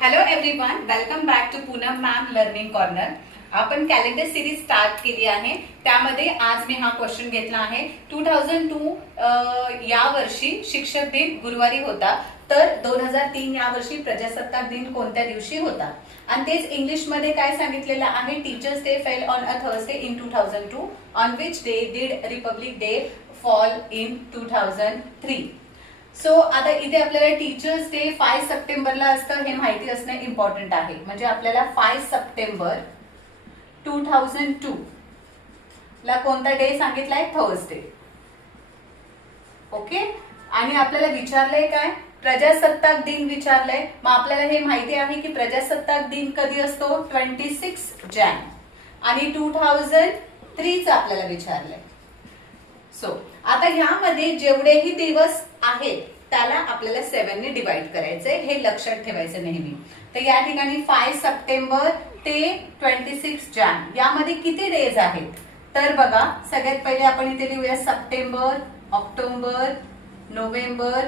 Hello everyone, welcome back to Poonam ma'am learning corner. आपण calendar series start केली आहे. त्यामध्ये आज मी हा क्वेश्चन घेतला आहे. 2002 या वर्षी शिक्षक दिन गुरुवारी होता, तर 2003 या वर्षी प्रजासत्ताक दिन कोणत्या दिवशी होता. आणि तेच इंग्लिश मध्ये काय सांगितलेलं आहे. Teachers day fell on a Thursday in 2002, on which day did Republic day fall in 2003. So आता इथे आपल्याला टीचर्स डे 5 सप्टेंबरला असतं हे माहिती असणं इम्पॉर्टंट आहे. म्हणजे आपल्याला 5 सप्टेंबर 2002 ला कोणता डे सांगितलाय, थर्सडे. ओके. आणि आपल्याला विचारलंय काय, प्रजासत्ताक दिन विचारलंय. मग आपल्याला हे माहिती आहे की प्रजासत्ताक दिन कधी असतो, 26 जॅन. आणि 2003 चा आपल्याला विचारलंय. सो आता ह्यामध्ये जेवढेही दिवस आहेत त्याला आपल्याला 7 ने डिवाइड करायचंय, हे लक्षात ठेवायचं नेहमी. तर या ठिकाणी 5 सप्टेंबर ते 26 जॅन यामध्ये किती डेज आहेत, तर बघा सगळ्यात पहिले आपण इथे लिहूया सप्टेंबर, ऑक्टोबर, नोव्हेंबर,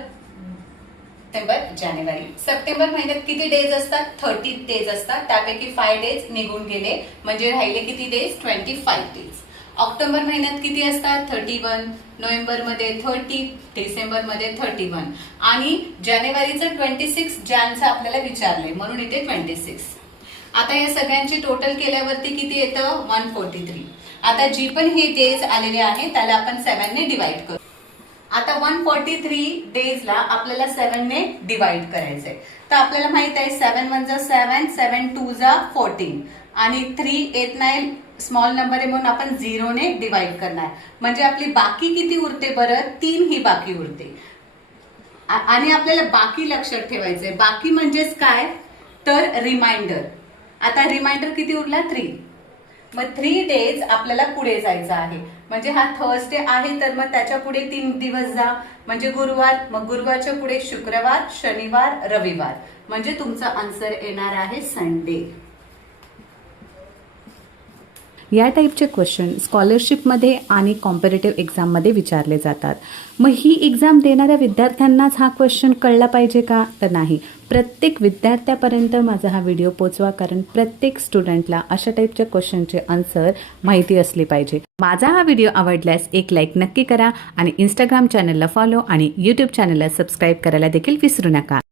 जानेवारी. सप्टेंबर महिन्यात किती डेज असतात, 30 डेज असतात. त्यापैकी 5 डेज निघून गेले, म्हणजे राहिले किती डेज, 25 डेज. ऑक्टोबर महिन्यात किती असतात, 31. नोव्हेंबर मध्ये 30, डिसेंबर मध्ये 31 आणि जानेवारीचं 26 जॅनचं आपल्याला विचारलंय, म्हणून इथे 26. आता या सगळ्यांची टोटल केल्यावरती किती येतं, 143. आता जी पण हे डेज आलेले आहे त्याला आपण 7 ने डिवाइड करू. आता 143 डेजला आपल्याला 7 ने डिवाइड करायचंय. तर आपल्याला माहित आहे 7 1 जा 7, 7 2 जा 14 आणि 3 येत नाही, स्मॉल नंबर आहे म्हणून आपण 0 ने डिवाइड करणार. म्हणजे आपली बाकी किती उरते बरं, 3 ही बाकी उरते. आणि आपल्याला बाकी लक्षात ठेवायचंय. बाकी म्हणजेच काय, तर रिमाइंडर. आता रिमाइंडर किती उरला, 3. मग 3 डेज आपल्याला पुढे जायचं आहे. म्हणजे हा थर्सडे आहे तर मग त्याच्या पुढे 3 दिवस जा, म्हणजे गुरुवार. मग गुरुवारच्या पुढे शुक्रवार, शनिवार, रविवार, म्हणजे तुमचा आन्सर येणार आहे संडे. या टाईपचे क्वेश्चन स्कॉलरशिपमध्ये आणि कॉम्पेरेटिव्ह एक्झाममध्ये विचारले जातात. मग ही एक्झाम देणाऱ्या विद्यार्थ्यांनाच हा क्वेश्चन कळला पाहिजे का, तर नाही. प्रत्येक विद्यार्थ्यापर्यंत माझा हा व्हिडिओ पोचवा, कारण प्रत्येक स्टुडंटला अशा टाईपच्या क्वेश्चनचे आन्सर माहिती असली पाहिजे. माझा हा व्हिडिओ आवडल्यास एक लाईक नक्की करा आणि इंस्टाग्राम चॅनलला फॉलो आणि यूट्यूब चॅनलला सबस्क्राईब करायला देखील विसरू नका.